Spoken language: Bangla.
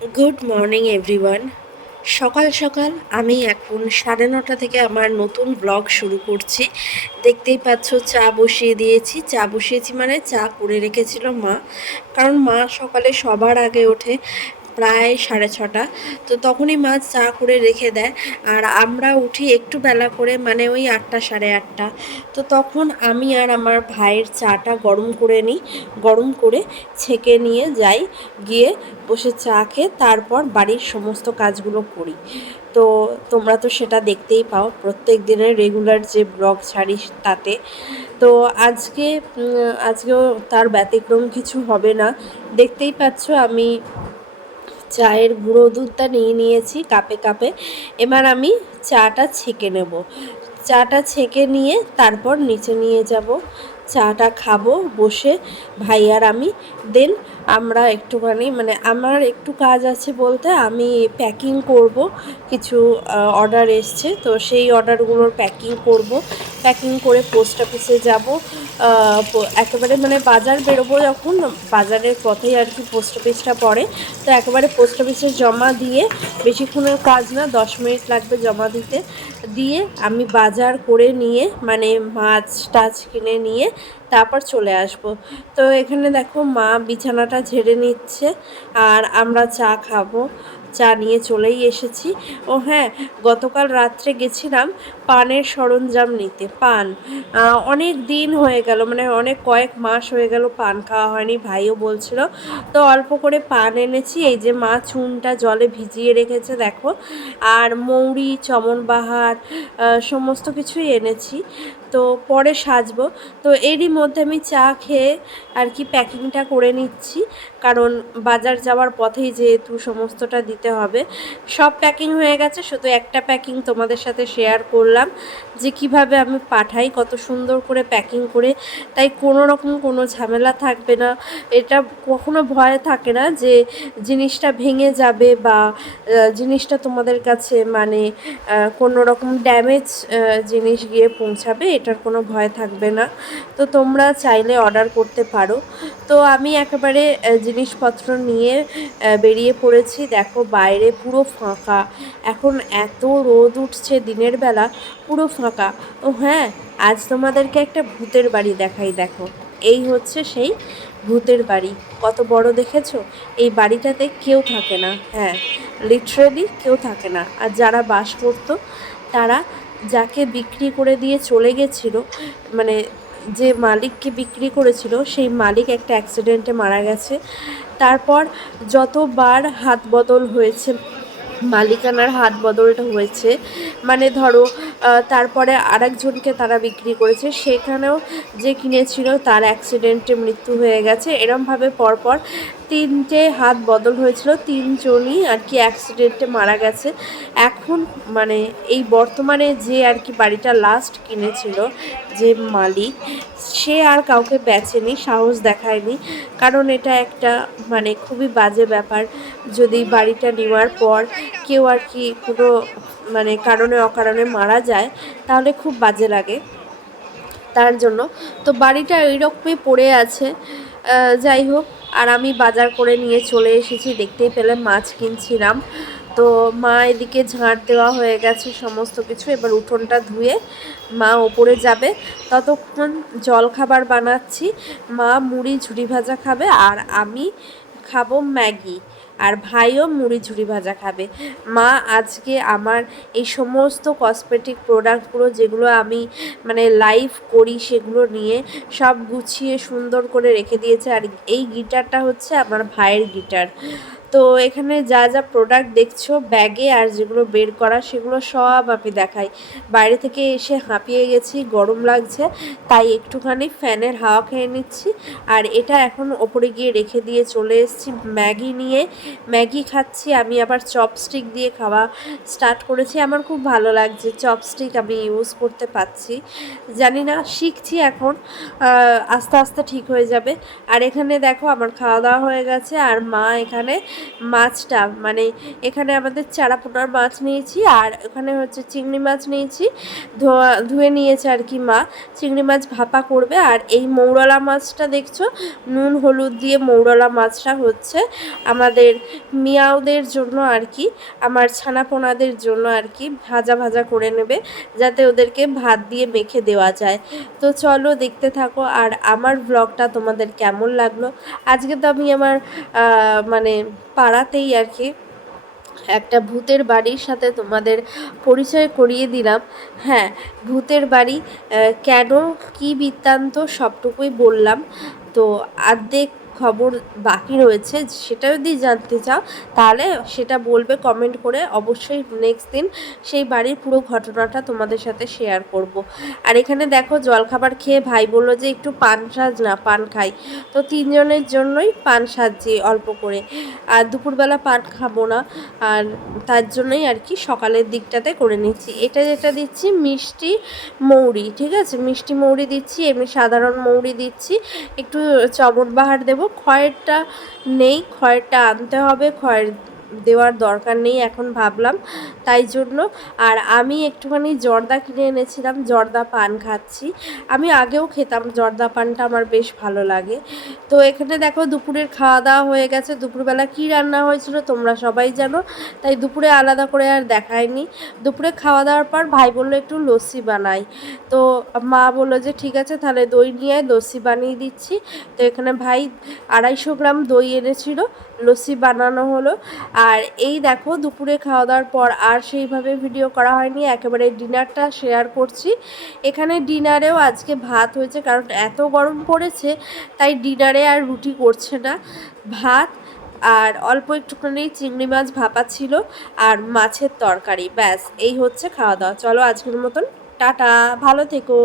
গুড মর্নিং এভরিওয়ান সকাল সকাল আমি এখন সাড়ে নটা থেকে আমার নতুন ব্লগ শুরু করছি। দেখতেই পাচ্ছ, চা বসিয়ে দিয়েছি। চা বসিয়েছি মানে চা করে রেখেছিল মা। কারণ মা সকালে সবার আগে ওঠে। প্রায় সাড়ে ছটা। তো তখনই মা চা করে রেখে দেয়। আর আমরা উঠি একটু বেলা করে মানে ওই আটটা, সাড়ে আটটা। তো তখন আমি আর আমার ভাইয়ের চাটা গরম করে নিই। গরম করে ছেঁকে নিয়ে যাই। গিয়ে বসে চা খেয়ে তারপর বাড়ির সমস্ত কাজগুলো করি। তো তোমরা তো সেটা দেখতেই পাও, প্রত্যেক দিনের রেগুলার যে ব্লগ ছাড়ি তাতে। তো আজকে আজকেও তার ব্যতিক্রম কিছু হবে না। দেখতেই পাচ্ছ আমি চায়ের গুঁড়ো দুধটা নিয়ে নিয়েছি কাপে কাপে। এবার আমি চাটা ছেঁকে নেব। চাটা ছেঁকে নিয়ে তারপর নিচে নিয়ে যাব। চাটা খাব, বসে। ভাই আর আমি দেন আমরা একটুখানি মানে আমার একটু কাজ আছে বলতে আমি প্যাকিং করব। কিছু অর্ডার এসছে, তো সেই অর্ডারগুলোর প্যাকিং করব। প্যাকিং করে পোস্ট অফিসে যাব। একেবারে মানে বাজার বেরোবো যখন, বাজারের পথেই আর কি পোস্ট অফিসটা পড়ে। তো একেবারে পোস্ট অফিসে জমা দিয়ে, বেশিক্ষণের কাজ না, দশ মিনিট লাগবে জমা দিতে। দিয়ে আমি বাজার করে নিয়ে মানে মাছ টাছ কিনে নিয়ে, তারপর চলে আসব। তো এখানে দেখো মা বিছানাটা ঝেড়ে নিচ্ছে আর আমরা চা খাব। চা নিয়ে চলেই এসেছি। ও হ্যাঁ গতকাল রাত্রে গেছিলাম পানের সরঞ্জাম নিতে, পান। অনেক দিন হয়ে গেল মানে অনেক কয়েক মাস হয়ে গেল পান খাওয়া হয়নি, ভাইও বলছিল। তো অল্প করে পান এনেছি, এই যে মা চুনটা জলে ভিজিয়ে রেখেছে, দেখো। আর মৌরি, চমনবাহার সমস্ত কিছুই এনেছি। তো পরে সাজবো। তো এরই মধ্যে আমি চা খেয়ে আর কি প্যাকিংটা করে নিচ্ছি, কারণ বাজার যাওয়ার পথেই যেহেতু সমস্তটা দিতে হবে। সব প্যাকিং হয়ে গেছে, শুধু একটা প্যাকিং তোমাদের সাথে শেয়ার করলাম, যে কীভাবে আমি পাঠাই, কত সুন্দর করে প্যাকিং করে, তাই কোনো রকম কোনো ঝামেলা থাকবে না। এটা কখনো ভয় থাকে না যে জিনিসটা ভেঙে যাবে বা জিনিসটা তোমাদের কাছে মানে কোনো রকম ড্যামেজ জিনিস গিয়ে পৌঁছাবে, এটার কোনো ভয় থাকবে না। তো তোমরা চাইলে অর্ডার করতে পারো। তো আমি একেবারে জিনিসপত্র নিয়ে বেরিয়ে পড়েছি। দেখো বাইরে পুরো ফাঁকা। এখন এত রোদ উঠছে দিনের বেলা, পুরো ফাঁকা। ও হ্যাঁ আজ তোমাদেরকে একটা ভূতের বাড়ি দেখাই, দেখো। এই হচ্ছে সেই ভূতের বাড়ি। কত বড় দেখেছ? এই বাড়িটাতে কেউ থাকে না হ্যাঁ। লিটারেলি কেউ থাকে না। আর যারা বাস করতো, তারা যাকে বিক্রি করে দিয়ে চলে গেছিল মানে যে মালিককে বিক্রি করেছিল, সেই মালিক একটা অ্যাক্সিডেন্টে মারা গেছে। তারপর যতবার হাত বদল হয়েছে, মালিকানার হাত বদলটা হয়েছে মানে ধরো তারপরে আরেকজনকে তারা বিক্রি করেছে, সেখানেও যে কিনেছিল তার অ্যাক্সিডেন্টে মৃত্যু হয়ে গেছে। এরমভাবে পরপর তিনটে হাত বদল হয়েছিল, তিনজনই আর কি অ্যাক্সিডেন্টে মারা গেছে। এখন মানে এই বর্তমানে যে আর কি বাড়িটা লাস্ট কিনেছিল যে মালিক, সে আর কাউকে বেচেনি, সাহস দেখায়নি। কারণ এটা একটা মানে খুবই বাজে ব্যাপার। যদি বাড়িটা নেওয়ার পর কেউ আর কি কোনো মানে কারণে অকারণে মারা যায়, তাহলে খুব বাজে লাগে। তার জন্য। তো বাড়িটা রকমই পড়ে আছে। যাই হোক, আর আমি বাজার করে নিয়ে চলে এসেছি। দেখতেই পেলে মাছ কিনছিলাম। তো মা এদিকে ঝাঁট দেওয়া হয়ে গেছে সমস্ত কিছু। এবার উঠোনটা ধুয়ে মা ওপরে যাবে। ততক্ষণ জল খাবার বানাচ্ছি। মা মুড়ি ঝুড়ি ভাজা খাবে আর আমি খাব ম্যাগি আর ভাইও মুড়ি ঝুড়ি ভাজা খাবে। মা আজকে আমার এই সমস্ত কসমেটিক প্রোডাক্টগুলো যেগুলো আমি মানে লাইভ করি সেগুলো নিয়ে সব গুছিয়ে সুন্দর করে রেখে দিয়েছে। আর এই গিটারটা হচ্ছে আমার ভাইয়ের গিটার। তো এখানে যা যা প্রোডাক্ট দেখছ ব্যাগে আর যেগুলো বের করা, সেগুলো সব আমি দেখাই। বাইরে থেকে এসে হাঁপিয়ে গেছি, গরম লাগছে, তাই একটুখানি ফ্যানের হাওয়া খেয়ে নিচ্ছি। আর এটা এখন ওপরে গিয়ে রেখে দিয়ে চলে এসেছি ম্যাগি নিয়ে। ম্যাগি খাচ্ছি, আমি আবার চপস্টিক দিয়ে খাওয়া স্টার্ট করেছি। আমার খুব ভালো লাগছে, চপস্টিক আমি ইউজ করতে পারছি জানি না, শিখছি এখন আস্তে আস্তে ঠিক হয়ে যাবে। আর এখানে দেখো, আমার খাওয়া দাওয়া হয়ে গেছে, আর মা এখানে মাছটা মানে এখানে আমাদের চারাপোনার মাছ নিয়েছি আর এখানে হচ্ছে চিংড়ি মাছ নিয়েছি। ধোয়া, ধুয়ে নিয়েছে আর কি মা। চিংড়ি মাছ ভাপা করবে আর এই মৌরলা মাছটা দেখছ? নুন, হলুদ দিয়ে মৌরলা মাছটা হচ্ছে আমাদের মিয়াওদের জন্য আর কি, আমার ছানাপোনাদের জন্য আর কি ভাজা ভাজা করে নেবে যাতে ওদেরকে ভাত দিয়ে মেখে দেওয়া যায়। তো চলো দেখতে থাকো আর আমার ব্লগটা তোমাদের কেমন লাগল? আজকে তো আমি আমার মানে পাড়াতেই আর কি একটা ভূতের বাড়ির সাথে তোমাদের পরিচয় করিয়ে দিলাম। হ্যাঁ ভূতের বাড়ি কেন, কি বৃত্তান্ত সবটুকুই বললাম। তো অর্ধেক খবর বাকি রয়েছে, সেটা যদি জানতে চাও, তাহলে সেটা বলবে কমেন্ট করে। অবশ্যই নেক্সট দিন সেই বাড়ির পুরো ঘটনাটা তোমাদের সাথে শেয়ার করব। আর এখানে দেখো, জলখাবার খেয়ে ভাই বলল যে একটু পান সাজ না, পান খাই। তো তিনজনের জন্যই পান সাজছি অল্প করে। আর দুপুরবেলা পান খাব না, আর তার জন্যই আর কি সকালের দিকটাতে করে নিচ্ছি। এটা যেটা দিচ্ছি, মিষ্টি মৌরি, ঠিক আছে? মিষ্টি মৌরি দিচ্ছি, এমনি সাধারণ মৌরি দিচ্ছি। একটু চমনবাহার দেবো খয়েরটা নেই খয়েরটা আনতে হবে খয়ের দেওয়ার দরকার নেই এখন ভাবলাম। তাই জন্য আর আমি একটুখানি জর্দা কিনে এনেছিলাম, জর্দা পান খাচ্ছি। আমি আগেও খেতাম, জর্দা পানটা আমার বেশ ভালো লাগে। তো এখানে দেখো দুপুরের খাওয়া দাওয়া হয়ে গেছে। দুপুরবেলা কি রান্না হয়েছিল তোমরা সবাই জানো। তাই দুপুরে আলাদা করে আর দেখায়নি দুপুরে খাওয়া দাওয়ার পর ভাই বলল একটু লস্যি বানাই। তো মা বলল যে ঠিক আছে, তাহলে দই নিয়ে লস্যি বানিয়ে দিচ্ছি। তো এখানে ভাই আড়াইশো গ্রাম দই এনেছিল, লস্যি বানানো হলো। আর এই দেখো, দুপুরে খাওয়া দাওয়ার পর আর সেইভাবে ভিডিও করা হয়নি, একেবারে ডিনারটা শেয়ার করছি। এখানে ডিনারেও আজকে ভাত হয়েছে, কারণ এত গরম পড়েছে, তাই ডিনারে আর রুটি করছে না। ভাত আর অল্প একটুখানি চিংড়ি মাছ ভাপা ছিল আর মাছের তরকারি, ব্যাস, এই হচ্ছে খাওয়া দাওয়া চলো আজকের মতন, টাটা, ভালো থেকো।